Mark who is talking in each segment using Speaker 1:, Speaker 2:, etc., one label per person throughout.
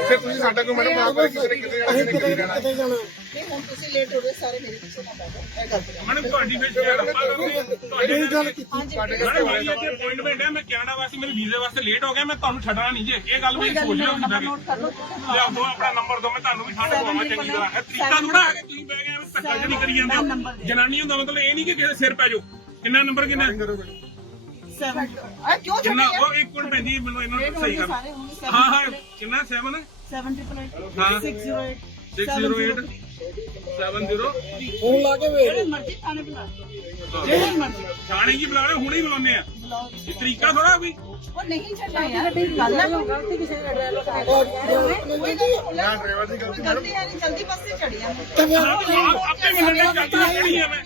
Speaker 1: ਫਿਰ ਤੁਸੀਂ ਸਾਡਾ ਕੋਈ ਮੈਡਮ ਆਪ ਕਿਸੇ ਨੇ ਕਿਤੇ ਜਾਣਾ ਕਿਸੇ ਨੇ ਕਿਤੇ ਜਾਣਾ।
Speaker 2: ਕਿਤੇ ਜਾਣਾ।
Speaker 3: ਨਹੀਂ ਹੁਣ ਤੁਸੀਂ ਲੇਟ ਹੋ ਗਏ ਸਾਰੇ ਮੇਰੇ ਪਿੱਛੇ ਨਾ ਪੈ ਜਾਓ ਇਹ ਗੱਲ ਤੇ
Speaker 4: ਮੈਡਮ ਤੁਹਾਡੀ ਵਿੱਚ ਆਪਾਂ ਤੁਹਾਡੀ
Speaker 2: ਇਹ ਗੱਲ ਕੀਤੀ
Speaker 4: ਮੈਡਮ ਮੇਰੀ ਅੱਜ ਅਪਾਇੰਟਮੈਂਟ ਹੈ ਮੈਂ ਕੈਨੇਡਾ ਵਾਸਤੇ ਮੇਰੇ ਵੀਜ਼ੇ ਵਾਸਤੇ ਲੇਟ ਹੋ ਗਿਆ ਮੈਂ ਤੁਹਾਨੂੰ ਛੱਡਣਾ ਨਹੀਂ ਜੇ। ਇਹ ਗੱਲ ਵੀ ਸੋਚ ਲਿਓ ਕਿਦਾਂ
Speaker 3: ਨੋਟ ਕਰ ਲਓ।
Speaker 4: ਲਿਆ ਦੋ ਆਪਣਾ ਨੰਬਰ ਦੋ ਮੈਂ ਤੁਹਾਨੂੰ ਵੀ ਠੰਡ ਪਵਾਵਾਂ ਚੰਗੀ ਤਰ੍ਹਾਂ। ਇਹ ਤਰੀਕਾ ਥੋੜਾ ਹੈ ਕਿ ਤੁਸੀਂ ਬਹਿ ਗਏ ਐਵੇਂ ਧੱਕਾ ਜਿਹੜੀ ਕਰੀ ਜਾਂਦੇ ਹੋ? ਜਨਾਨੀ ਹੁੰਦਾ ਮਤਲਬ ਇਹ ਨਹੀਂ ਕਿ ਕਿਸੇ ਸਿਰ ਪੈ ਜਾਓ। ਕਿੰਨਾ ਨੰਬਰ ਕਿੰਨਾ?
Speaker 3: 7 ਆ ਕਿਉਂ
Speaker 4: ਕਿੰਨਾ ਉਹ ਇੱਕ ਮਿੰਟ ਪੈਂਦੀ ਮੈਨੂੰ ਇਹਨਾਂ ਨੂੰ ਸਹੀ ਕਰ
Speaker 3: ਸਾਰੇ
Speaker 4: ਹਾਂ ਹਾਂ ਕਿੰਨਾ 7
Speaker 3: 7 ਟ੍ਰਿਪਲ
Speaker 4: ਹਾਂ
Speaker 3: 608
Speaker 4: 608 70
Speaker 2: ਫੋਨ ਲਾ ਕੇ ਵੇਖ
Speaker 3: ਜਿਹੜੇ ਮਰਜ਼ੀ ਥਾਣੇ ਬੁਲਾ ਲਓ। ਜਿਹੜੇ ਮਰਜ਼ੀ
Speaker 4: ਥਾਣੇ ਕੀ ਬੁਲਾ ਰਹੇ ਹੁਣੇ ਹੀ ਬੁਲਾਉਂਦੇ ਆ
Speaker 3: ਬੁਲਾਓ
Speaker 4: ਇਹ ਤਰੀਕਾ ਥੋੜਾ ਵੀ
Speaker 3: ਉਹ ਨਹੀਂ ਛੱਡਣਾ ਯਾਰ ਗੱਲ ਕੋਈ ਗਲਤੀ ਕਿਸੇ ਦਾ ਡਰਾਈਵਰ ਦਾ ਕੋਈ
Speaker 1: ਨਾ ਡਰਾਈਵਰ ਦੀ ਗਲਤੀ
Speaker 3: ਗਲਤੀ ਹੈ ਨਹੀਂ ਜਲਦੀ ਬੱਸ ਤੇ ਚੜੀਆਂ
Speaker 4: ਆਪ- ਆਪੇ ਮੰਨਣੇ ਗਲਤੀ ਕਿਹੜੀ ਹੈ ਮੈਂ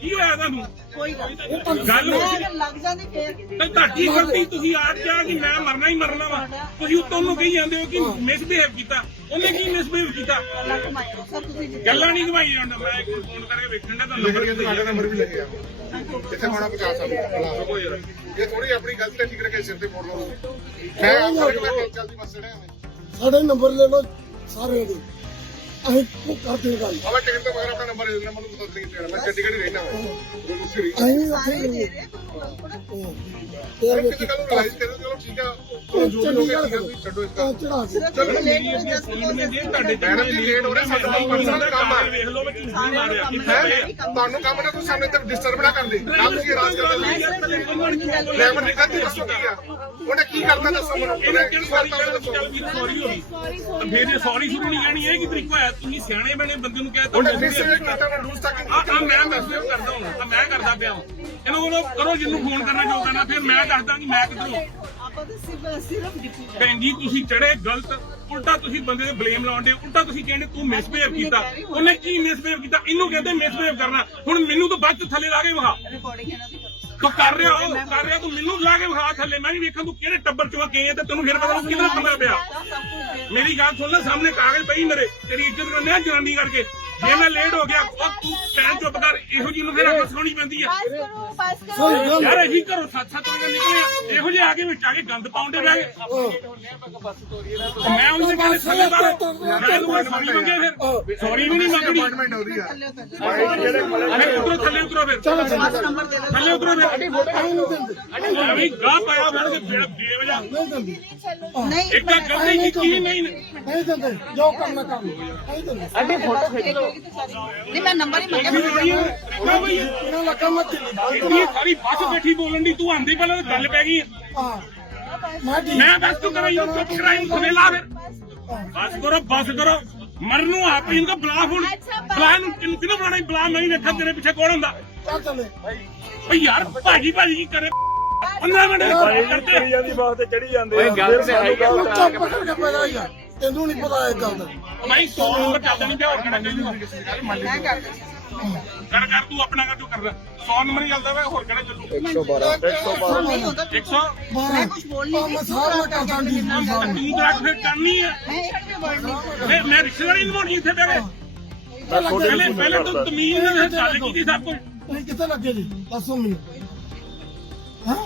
Speaker 4: ਕੀ ਹੋਇਆ ਤੁਹਾਨੂੰ?
Speaker 3: ਕੋਈ ਗੱਲ ਨਹੀਂ।
Speaker 4: ਗੱਲ ਹੋ
Speaker 3: ਮੈਂ ਅਗਰ ਲੱਗ ਜਾਂਦੀ ਫੇਰ
Speaker 4: ਤੇ ਤੁਹਾਡੀ ਗਲਤੀ ਤੁਸੀਂ ਆਪ ਕਿਹਾ ਕਿ ਮੈਂ ਮਰਨਾ ਹੀ ਮਰਨਾ ਵਾ। ਤੁਸੀਂ ਉੱਤੋਂ ਨੂੰ ਕਹੀ ਜਾਂਦੇ ਹੋ ਕਿ ਮਿਸਬਿਹੇਵ ਕੀਤਾ। ਉਹਨੇ ਕੀ ਮਿਸਬਿਹੇਵ ਕੀਤਾ?
Speaker 3: ਗੱਲਾਂ ਕਮਾਈਆਂ ਸਰ ਤੁਸੀਂ ਜਿੱਦਾਂ
Speaker 4: ਗੱਲਾਂ ਨਹੀਂ ਘਵਾਈ ਜਾਂਦਾ। ਮੈਂ ਫੋਨ ਕਰਕੇ ਵੇਖਣ ਦਾ
Speaker 1: ਲਿਖ
Speaker 4: ਤੁਹਾਨੂੰ
Speaker 1: ਲਿਆ ਤੁਹਾਡਾ ਨੰਬਰ ਵੀ ਲੱਗਿਆ ਕਿੱਥੇ ਹੋਣਾ ਪਹੁੰਚਾ ਸਕਦੇ ਇਹ ਥੋੜੀ ਆਪਣੀ ਗਲਤੀ ਠੀਕ ਕਰਕੇ ਸਿਰ ਤੇ ਫੋੜ ਲਓ। ਮੈਂ ਆਪਣੀ ਗੱਲ ਚੱਲਦੀ ਬੱਸ ਚੜਿਆ ਮੈਂ
Speaker 2: ਸਾਡੇ ਨੰਬਰ ਲੈ ਲਓ ਸਾਰੇ ਦੇ। ਅਸੀਂ ਉਹ ਕਰਦੇ ਗੱਲ।
Speaker 1: ਆਵਾ ਟਿਕਟ ਤੋਂ ਮਗਰ ਆਪਣਾ ਨੰਬਰ ਦੇ ਦੇਣਾ ਮੈਨੂੰ ਪਤਾ ਨਹੀਂ ਕਿਹੜਾ ਮੈਂ ਚੰਡੀਗੜ੍ਹ ਹੀ ਰਹਿਣਾ। ਵਾ ਉਹ ਉੱਥੇ ਰਹੀ
Speaker 2: ਅਸੀਂ ਵੀ
Speaker 3: ਸਾਰੇ ਦੇ ਰਹੇ
Speaker 2: ਤੇ
Speaker 1: ਕਿਤੇ ਗੱਲ ਰਿਲਾਈਜ਼ ਕਰੇ ਚਲੋ ਠੀਕ ਆ ਉਹ ਜੋ ਵੀ ਹੋ ਗਿਆ ਤੁਸੀਂ ਛੱਡੋ ਇਸ ਗੱਲ
Speaker 2: ਚੜਾ ਕੇ
Speaker 3: ਸਿਰਫ ਲੇਟ ਹੋ ਜਸਟ
Speaker 4: ਤੁਹਾਡੇ
Speaker 1: ਮੈਡਮ ਜੀ ਲੇਟ ਹੋ ਰਹੇ ਸਾਡਾ ਪਰਸਨਲ ਕੰਮ ਆ।
Speaker 4: ਵੇਖ ਲਓ ਮੈਂ ਕੀ ਮਾਰਿਆ।
Speaker 1: ਹੈ? ਤੁਹਾਨੂੰ ਕੰਮ ਨਾ ਤੁਸੀਂ ਸਾਹਮਣੇ ਤੇ ਡਿਸਟਰਬ ਨਾ ਕਰਦੇ ਨਾ ਤੁਸੀਂ ਰਾਜ ਕਰਦੇ। ਡਰਾਈਵਰ ਨੇ ਕਹਤੀ ਦੱਸੋ ਕੀ ਆ? ਉਹਨੇ ਕੀ ਕਰਤਾ ਦੱਸੋ ਮੈਨੂੰ?
Speaker 4: ਇਹਨੇ
Speaker 1: ਉਹਨੇ
Speaker 4: ਕਿਹੜੀ ਸਾਰੀ
Speaker 1: ਕਰਤਾ
Speaker 4: ਗੱਲ
Speaker 1: ਦੱਸੋ?
Speaker 4: ਸੌਰੀ ਹੋ ਗਈ। ਤਾਂ ਫਿਰ ਇਹ ਸੌਰੀ ਸ਼ੁਰੂ ਨਹੀਂ ਕਹਿਣੀ ਇਹ ਕੀ ਤਰੀਕਾ ਹੋਇਆ? ਤੁਸੀਂ ਸਿਆਣੇ ਬਣੇ ਬੰਦੇ ਨੂੰ ਕਹਿ ਤਾ ਆ। ਮੈਂ ਮੈਸੇਜ ਕਰਦਾ ਹਾਂ ਆ ਮੈਂ ਕਰਦਾ ਪਿਆ ਹਾਂ। ਇਹਨੂੰ ਉਹਨੂੰ ਕਰੋ ਜਿੰਨੂੰ ਫੋਨ ਕਰਨਾ ਜੋ ਕਰਨਾ ਫਿਰ ਮੈਂ ਦੱਸਦਾ ਕਿ ਮੈਂ ਕਿੱਧਰੋਂ
Speaker 3: ਆਪਾਂ ਤਾਂ ਸਿਰਫ ਸਿਰਫ ਡਿਪੂ
Speaker 4: ਭੈਣ ਜੀ ਤੁਸੀਂ ਚੜੇ ਗਲਤ ਉਲਟਾ ਤੁਸੀਂ ਬੰਦੇ ਤੇ ਬਲੇਮ ਲਾਉਂਦੇ ਉਲਟਾ ਤੁਸੀਂ ਕਹਿੰਦੇ ਤੂੰ ਮਿਸਬਿਹੇਵ ਕੀਤਾ। ਉਹਨੇ ਕੀ ਮਿਸਬਿਹੇਵ ਕੀਤਾ? ਇਹਨੂੰ ਕਹਿੰਦੇ ਮਿਸਬਿਹੇਵ ਕਰਨਾ। ਹੁਣ ਮੈਨੂੰ ਤਾਂ ਬਾਅਦ ਚ ਥੱਲੇ ਲਾ ਕੇ ਵਿਖਾ।
Speaker 3: ਰਿਕਾਰਡਿੰਗ ਦੀ
Speaker 4: ਤੂੰ ਕਰ ਰਿਹਾ ਉਹ ਕਰ ਰਿਹਾ ਤੂੰ ਮੈਨੂੰ ਲਾ ਕੇ ਵਿਖਾ ਥੱਲੇ ਮੈਂ ਵੀ ਵੇਖਾਂ ਤੂੰ ਕਿਹੜੇ ਟੱਬਰ ਚੋਂ ਗਏ ਆ ਤੇ ਤੈਨੂੰ ਫਿਰ ਪਤਾ ਲੱਗੂ ਕਿਹਦਾ ਪੰਗਾ ਪਿਆ।
Speaker 3: ਤਾਂ
Speaker 4: ਮੇਰੀ ਗੱਲ ਸੁਣ ਲੈ ਸਾਹਮਣੇ ਕਾਗਜ਼ ਪਈ ਮੇਰੇ ਤੇਰੀ ਇੱਜ਼ਤ ਕਰਨੇ ਆ ਜਨਾਨੀ ਕਰਕੇ। ਜੇ ਮੈਂ ਲੇਟ ਹੋ ਗਿਆ ਉਹ ਤੂੰ ਇਹੋ ਜਿਹੀ ਨੂੰ ਫਿਰ ਅੱਖ ਸੁਣੀ ਪੈਂਦੀ ਆ।
Speaker 3: ਪਾਸ ਕਰੋ ਪਾਸ ਕਰੋ।
Speaker 4: ਯਾਰ ਅਸੀਂ ਘਰੋਂ ਸੱਤ ਸੱਤ ਵਜੇ ਨਿਕਲੇ ਇਹੋ ਜਿਹੇ ਆ ਕੇ ਵਿੱਚ ਆ ਕੇ ਗੰਦ ਪਾਉਂਦੇ ਬਹਿ ਗਏ। ਮੈਂ ਉਹਨੂੰ ਕਹਿੰਦੇ ਥੱਲੇ ਬਾਹਰ ਮੈਂ ਤੂੰ ਸੌਰੀ ਮੰਗੇ ਫਿਰ। ਸੌਰੀ ਵੀ ਨਹੀਂ ਮੰਗਣੀ।
Speaker 1: ਅਪਾਇੰਟਮੈਂਟ ਰਹੀ ਆ।
Speaker 4: ਅਰੇ ਉਤਰੋ ਥੱਲੇ ਉਤਰੋ ਫਿਰ। ਥੱਲੇ ਉਤਰੋ ਫਿਰ।
Speaker 2: ਅਸੀਂ ਨਹੀਂ ਦਿੰਦੇ
Speaker 4: ਐਵੇਂ ਗਾਹ ਪਾਇਆ ਫੜ ਕੇ ਬੇੜ ਬੇਵਜਾ
Speaker 2: ਨਹੀਂ
Speaker 4: ਇੱਕ ਤਾਂ ਗਲਤੀ ਕੀਤੀ ਨਹੀਂ।
Speaker 2: ਨਹੀਂ ਦਿੰਦੇ ਜੋ ਕਰਨਾ ਕਰ ਲਓ ਨਹੀਂ ਦਿੰਦੇ
Speaker 3: ਅੱਡੇ ਫੋਟੋ ਖਿੱਚ ਲਓ। ਨਹੀਂ ਮੈਂ ਨੰਬਰ ਹੀ ਮੰਗਿਆ।
Speaker 2: ਇਹਨਾਂ ਲੱਗਾ ਮੈਂ ਦਿੱਲੀ
Speaker 4: ਇੰਨੀ ਸਾਰੀ ਬੱਸ ਬੈਠੀ ਬੋਲਣ ਦੀ ਤੂੰ ਆਂਦੀ ਪਹਿਲਾਂ ਤਾਂ ਗੱਲ ਪੈ ਗਈ।
Speaker 2: ਹਾਂ ਮੈਂ ਠੀਕ
Speaker 4: ਮੈਂ ਦੱਸ ਤੂੰ ਕਰਾਈ ਨੂੰ ਚੁੱਪ ਕਰਾਈ ਨੂੰ ਖਵੇਲਾ ਫਿਰ। ਬਸ ਕਰੋ ਬਸ ਕਰੋ। ਮਰਨ ਨੂੰ ਆਪ ਹੀ ਇਨਕਾ ਬਲਾ ਹੁਣ। ਬਲਾ ਨੂੰ ਕਿਨੂੰ ਕਿਨੂੰ ਬਣਾਈ ਬਲਾ ਮੈਂ ਹੀ ਵੇਖਾਂ ਤੇਰੇ ਪਿੱਛੇ ਕੌਣ ਹੁੰਦਾ।
Speaker 2: ਚੱਲ ਚੱਲੇ
Speaker 4: ਓਏ ਯਾਰ ਭਾਜੀ ਭਾਜੀ ਕੀ ਕਰੇ? 15 ਮਿੰਟ ਕਰਤੇ
Speaker 5: ਜਾਂਦੀ ਬਾਤ ਤੇ ਚੜੀ ਜਾਂਦੇ ਆ। ਫਿਰ ਸਾਨੂੰ ਗੱਲ
Speaker 2: ਤੂੰ ਚੁੱਪ ਕਰਕੇ ਪੈਦਾ ਯਾਰ। ਤੈਨੂੰ ਨਹੀਂ ਪਤਾ ਇਹ ਗੱਲ ਦਾ।
Speaker 4: ਭਾਈ 100 ਨੰਬਰ ਚੱਲਦਾ ਨਹੀਂ ਪਿਆ ਹੋਰ ਕਿਹੜਾ ਚਾਹੀਦਾ।
Speaker 3: ਮੈਂ ਕਰ ਦਿੰਦੀ
Speaker 4: ਕਰ ਕਰ ਤੂੰ ਆਪਣਾ ਕਰ ਤੂੰ ਕਰਦਾ 100 ਨੰਬਰ ਹੀ ਚੱਲਦਾ ਵਾ ਹੋਰ ਕਿਹੜਾ ਚੱਲੂ?
Speaker 3: 112 ਨਹੀਂ ਹੁੰਦਾ
Speaker 4: 100
Speaker 3: ਮੈਂ ਕੁਝ ਬੋਲ ਨਹੀਂ
Speaker 2: ਮੈਂ ਸਾਰਾ ਕਰ ਦਾਂਗੀ
Speaker 4: ਤੂੰ ਤਾਂ ਫਿਰ ਕਰਨੀ ਹੈ
Speaker 3: ਮੈਂ ਇੱਕ ਵੀ ਵਰਡ ਨਹੀਂ ਬੋਲਿਆ।
Speaker 4: ਮੈਂ ਮੈਂ ਰਿਸ਼ਤੇਦਾਰੀ ਨਹੀਂ ਮੋੜੀ ਇੱਥੇ ਬਹਿ ਕੇ ਪਹਿਲੇ ਪਹਿਲੇ ਤੂੰ ਤਮੀਜ਼ ਨਾਲ ਗੱਲ ਕੀਤੀ ਸਭ ਕੁਝ
Speaker 2: ਤੁਸੀਂ ਕਿੱਥੇ ਲੱਗੇ ਜੀ? ਦੱਸੋ ਮੈਨੂੰ। ਹਾਂ?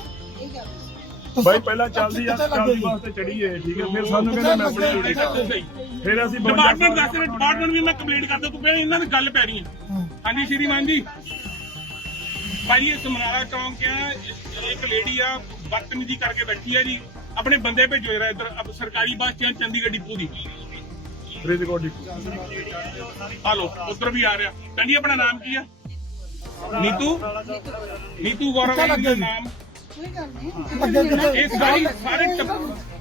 Speaker 5: ਬਾਈ ਪਹਿਲਾਂ ਚੱਲਦੀ ਆ ਚੱਲਦੀ ਬਾਤ ਤੇ ਚੜੀ ਏ ਠੀਕ ਹੈ ਫਿਰ ਸਾਨੂੰ ਕਹਿੰਦੇ ਮੈਂ ਆਪਣੀ ਡਿਊਟੀ ਕਰਦਾ ਫਿਰ ਅਸੀਂ
Speaker 4: ਡਿਪਾਰਟਮੈਂਟ ਦੱਸ ਰਿਹਾ ਡਿਪਾਰਟਮੈਂਟ ਵੀ ਮੈਂ ਕੰਪਲੀਟ ਕਰਦਾ ਤੂੰ ਪਹਿਲਾਂ ਇਹਨਾਂ ਦੀ ਗੱਲ ਪੈ ਰਹੀ ਹੈ। ਹਾਂਜੀ ਸ਼੍ਰੀਮਾਨ ਜੀ। ਭਾਈ ਇਹ ਸਮਨਾਰਾ ਚੌਂਕ ਆ ਇੱਕ ਲੇਡੀ ਆ ਬਦਤਮੀਜ਼ੀ ਕਰਕੇ ਬੈਠੀ ਆ ਜੀ। ਆਪਣੇ ਬੰਦੇ ਭੇਜੋ ਜਰਾ ਇੱਧਰ ਅਬ ਸਰਕਾਰੀ ਬੱਸ ਚ ਆ, ਚੰਡੀਗੜ੍ਹ ਡਿਪੂ ਦੀ।
Speaker 5: ਫਰੀਦਕੋਟ ਦੀ
Speaker 4: ਹਲੋ ਉੱਧਰ ਵੀ ਆ ਰਿਹਾ। ਕਹਿੰਦੀ ਆਪਣਾ ਨਾਮ ਕੀ ਆ? ਨੀਤੂ? ਨੀਤੂ ਗੌਰਵ ਇਹਦਾ ਨਾਮ।
Speaker 3: ਕੋਈ ਗੱਲ ਨਹੀਂ।
Speaker 2: ਅੱਗੇ ਕਿੱਥੇ
Speaker 4: ਇਹ ਸਾਰੀ ਸਾਰੇ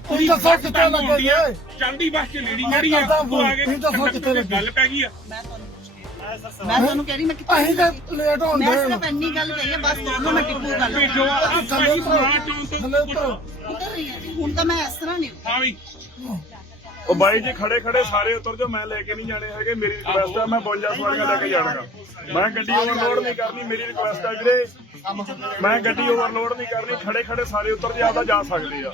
Speaker 2: ਤੁਸੀਂ ਦੱਸੋ ਕਿੱਥੇ ਲੱਗੇ ਜੀ
Speaker 4: ਚਲਦੀ ਬੱਸ ਚ ਲੇਡੀ ਜਿਹੜੀ ਆ ਉਹ ਆ ਕੇ? ਗੱਲ ਪੈ ਗਈ ਆ।
Speaker 3: ਮੈਂ ਤੁਹਾਨੂੰ ਮੈਂ ਤੁਹਾਨੂੰ ਕਹਿ ਰਹੀ ਮੈਂ ਕਿੱਥੇ
Speaker 2: ਅਸੀਂ ਤਾਂ ਲੇਟ ਹੋਣ
Speaker 3: ਮੈਂ
Speaker 2: ਦੇ
Speaker 3: ਸਿਰਫ ਇੰਨੀ ਗੱਲ ਕਹੀ ਹੈ ਬਸ ਦੋਨੋਂ ਮੈਂ ਟਿੱਪੂ ਗੱਲ
Speaker 4: ਭੇਜੋ ਆ ਭਾਈ ਸਮਨਾਰਾ ਚੌਂਕ
Speaker 2: ਥੱਲੇ
Speaker 4: ਤੋਂ
Speaker 2: ਉਤਰੋ।
Speaker 3: ਉਤਰ ਰਹੀ ਹਾਂ ਜੀ ਹੁਣ ਤਾਂ ਮੈਂ ਇਸ ਤਰ੍ਹਾਂ ਨਹੀਂ
Speaker 4: ਹਾਂ ਵੀ।
Speaker 5: ਉਹ ਬਾਈ ਜੀ ਖੜੇ ਖੜੇ ਸਾਰੇ ਉਤਰ ਜਾਓ ਮੈਂ ਲੈ ਕੇ ਨਹੀਂ ਜਾਣੇ ਹੈਗੇ ਮੇਰੀ ਰਿਕੁਐਸਟ ਆ ਮੈਂ 52 ਸਵਾਰੀਆਂ ਲੈ ਕੇ ਜਾਣਾਗਾ ਮੈਂ ਗੱਡੀ ਓਵਰਲੋਡ ਨਹੀਂ ਕਰਨੀ ਮੇਰੀ ਰਿਕੁਐਸਟ ਆ ਵੀਰੇ। ਮੈਂ ਗੱਡੀ ਓਵਰਲੋਡ ਨਹੀਂ ਕਰਨੀ ਖੜੇ ਖੜੇ ਸਾਰੇ ਉਤਰ ਜੇ ਆਪਦਾ ਜਾ ਸਕਦੇ ਆ।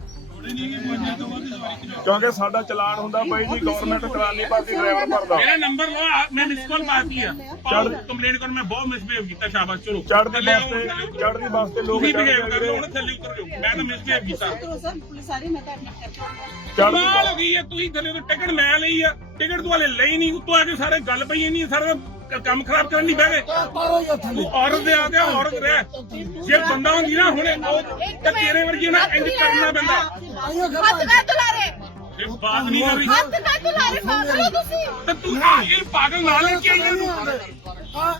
Speaker 5: ਕਿਉਂਕਿ ਸਾਡਾ ਚਲਾਨ ਹੁੰਦਾ ਬਾਈ ਜੀ ਗਵਰਨਮੈਂਟ ਨਹੀਂ ਭਰਦੀ ਡਰਾਈਵਰ ਭਰਦਾ।
Speaker 4: ਮੇਰਾ ਨੰਬਰ ਲਓ ਆ, ਮੈਂ ਮਿਸ ਕਾਲ ਮਾਰਤੀ ਆ। ਕੰਪਲੇਂਟ ਕਰ ਮੈਂ ਬਹੁਤ ਮਿਸਬੀਹੇਵ ਕੀਤਾ ਸ਼ਾਬਾਸ਼ ਚਲੋ।
Speaker 5: ਚੜ੍ਹਦੀ
Speaker 4: ਥੱਲੇ ਆਓ,
Speaker 5: ਵਾਸਤੇ
Speaker 4: ਥੱਲੇ ਉਤਰੋ।
Speaker 5: ਚੜ੍ਹਦੀ ਵਾਸਤੇ ਲੋਕ
Speaker 4: ਤੁਸੀਂ
Speaker 5: ਚੜ੍ਹਦੇ
Speaker 4: ਬਿਹੇਵ ਕਰ ਲਓ। ਹੁਣ ਥੱਲੇ ਉਤਰ ਜਾਓ। ਮੈਂ ਤਾਂ ਮਿਸਬੀਹੇਵ ਕੀਤਾ।
Speaker 3: ਤਾਂ
Speaker 5: ਚੜ੍ਹਦੀ
Speaker 4: ਕਮਾਲ ਹੋ ਗਈ ਹੈ ਤੁਸੀਂ ਥੱਲੇ ਤੋਂ ਟਿਕਟ ਮੈਂ ਲਈ ਆ। ਟਿਕਟ ਤੂੰ ਹਲੇ ਲਈ ਨਹੀਂ ਉੱਤੋਂ ਆ ਕੇ ਸਾਰੇ ਗੱਲ ਪਈ ਨਹੀਂ ਸਾਰਾ ਕੰਮ ਖਰਾਬ ਕਰਨ ਦੀ ਬਹਿ ਗਏ। ਤੂੰ ਔਰਤ ਦੇ ਆ ਗਿਆ ਔਰਤ ਰਹਿ। ਜੇ ਬੰਦਾ ਹੁੰਦੀ ਨਾ ਹੁਣੇ ਉਹ ਤੇ ਤੇਰੇ ਵਰਗੀ ਨਾ ਇੰਜ ਕਰਨਾ ਪੈਂਦਾ।
Speaker 3: ਹੱਥ
Speaker 4: ਇਹ ਬਾਤ ਨਹੀਂ ਕਰ ਰਹੀ।
Speaker 3: ਹੱਥ ਕਾ ਤੁਲਾਰੇ ਪਾਗਲ ਹੋ ਤੁਸੀਂ।
Speaker 4: ਤੇ ਤੂੰ ਇਹ ਪਾਗਲ ਨਾਲ ਲੈ ਕੇ ਆਈ ਇਹਨੂੰ।
Speaker 2: ਹਾਂ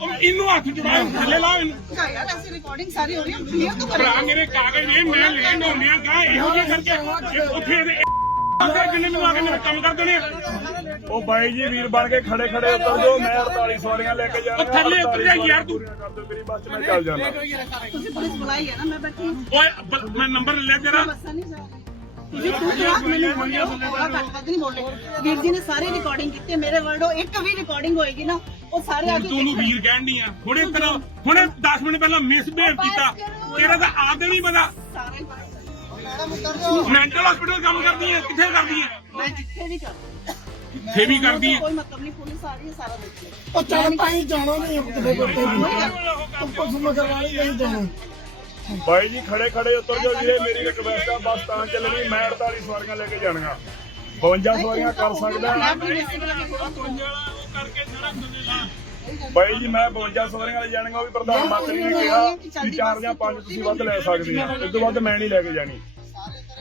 Speaker 4: ਉਹ ਇਹਨੂੰ ਹੱਥ ਜੁੜਾ ਥੱਲੇ ਲਾ ਇਹਨੂੰ।
Speaker 3: ਯਾਰ ਐਸੀ ਰਿਕਾਰਡਿੰਗ ਸਾਰੀ ਹੋ ਰਹੀ ਹੈ ਕਲੀਅਰ ਤਾਂ
Speaker 4: ਭਰਾ
Speaker 3: ਕਰੇ
Speaker 4: ਮੇਰੇ ਕਾਗਜ਼ ਨੇ ਮੈਂ ਲੈਣ ਹੁੰਦਿਆ ਕਾ ਇਹੋ ਜਿਹੇ ਕਰਕੇ ਇਹ ਉੱਥੇ ਅੰਦਰ ਕਿੰਨੇ ਮੈਨੂੰ ਆ ਕੇ ਮੇਰੇ ਕੰਮ ਕਰ ਦੇਣੇ।
Speaker 5: ਉਹ ਬਾਈ ਜੀ ਵੀਰ ਬਣ ਕੇ ਖੜੇ ਖੜੇ ਉਤਰ ਜਾਓ ਮੈਂ 48 ਸਵਾਰੀਆਂ ਲੈ ਕੇ ਜਾਣਾ
Speaker 4: ਉਹ ਥੱਲੇ ਉਤਰ ਜਾ ਯਾਰ ਤੂੰ।
Speaker 5: ਮੇਰੀ ਬੱਸ ਮੈਂ ਚੱਲ ਜਾਣਾ
Speaker 3: ਤੁਸੀਂ ਪੁਲਿਸ ਬੁਲਾਈ ਹੈ ਨਾ ਮੈਂ ਬੈਠੀ ਹਾਂ।
Speaker 4: ਓਏ ਮੈਂ ਨੰਬਰ ਲੈ ਜਰਾ।
Speaker 3: ਜਾ ਤੁਸੀਂ ਤੂੰ ਕਿਹਾ ਮੈਨੂੰ ਬੋਲਿਆ ਨਹੀਂ ਬੋਲੇ ਵੀਰ ਜੀ ਨੇ ਸਾਰੀ ਰਿਕਾਰਡਿੰਗ ਕੀਤੀ ਹੈ, ਮੇਰੇ ਵਰਡੋ ਇੱਕ ਵੀ ਰਿਕਾਰਡਿੰਗ ਹੋਏਗੀ ਨਾ ਉਹ ਸਾਰੇ ਆ ਕੇ
Speaker 4: ਤੂੰ ਨੂੰ ਵੀਰ ਕਹਿਣ ਦੀ ਆ। ਹੁਣੇ ਤੇਰਾ ਹੁਣੇ 10 ਮਿੰਟ ਪਹਿਲਾਂ ਮਿਸਬਿਹੇਵ ਕੀਤਾ ਤੇਰਾ ਤਾਂ ਆਪ ਨਹੀਂ ਪਤਾ
Speaker 3: ਜਾਓ
Speaker 4: ਮੈਂਟਲ ਹਸਪੀਟਲ ਕੰਮ ਕਰਦੀ ਹੈ ਕਿੱਥੇ ਕਰਦੀ ਹੈ?
Speaker 3: ਮੈਂ ਜਿੱਥੇ ਵੀ ਕਰ
Speaker 4: ਇੱਥੇ ਵੀ ਕਰਦੀ ਹੈ।
Speaker 3: ਕੋਈ ਮਤਲਬ ਨਹੀਂ ਪੁਲਿਸ ਆ ਰਹੀ ਹੈ ਸਾਰਾ ਦੇਖ ਲੈ
Speaker 2: ਉਹ ਚੱਲ ਪਾਈ ਜਾਣਾ ਨਹੀਂ। ਕਿਤੇ ਸੁਣ ਕਰਵਾਣੀ ਨਹੀਂ ਜਾਣਾ।
Speaker 5: ਬਾਈ ਜੀ ਖੜੇ ਖੜੇ ਉਤਰ ਜਾਓ ਵੀਰੇ ਮੇਰੀ ਰਿਕਵੈਸਟ ਆ ਬੱਸ ਤਾਂ ਚੱਲਣੀ ਮੈਂ 48 ਸਵਾਰੀਆਂ ਲੈ ਕੇ ਜਾਣੀਆਂ। 52 ਸਵਾਰੀਆਂ ਕਰ ਸਕਦਾ। ਬਾਈ ਜੀ ਮੈਂ 52 ਸਵਾਰੀਆਂ ਲੈ ਜਾਣੀਆਂ ਉਹ ਵੀ ਪ੍ਰਧਾਨ ਮੰਤਰੀ ਨੇ ਕਿਹਾ ਕਿ ਚਾਰ ਜਾਂ ਪੰਜ ਤੁਸੀਂ ਵੱਧ ਲੈ ਸਕਦੇ ਆ ਇਸ ਤੋਂ ਵੱਧ ਮੈਂ ਨਹੀਂ ਲੈ ਕੇ ਜਾਣੀ।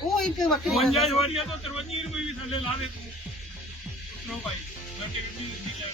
Speaker 3: ਉਹ ਇੱਕ ਵੱਖਰੀ ਗੱਲ ਹੈ।
Speaker 4: ਪੰਜਾ ਜਵਾਰੀਆਂ ਤੋਂ 53 ਰੁਪਏ ਵੀ ਥੱਲੇ ਲਾ ਦੇ ਲੋ ਭਾਈ, ਮੈਂ ਟਿਕਟ ਵੀ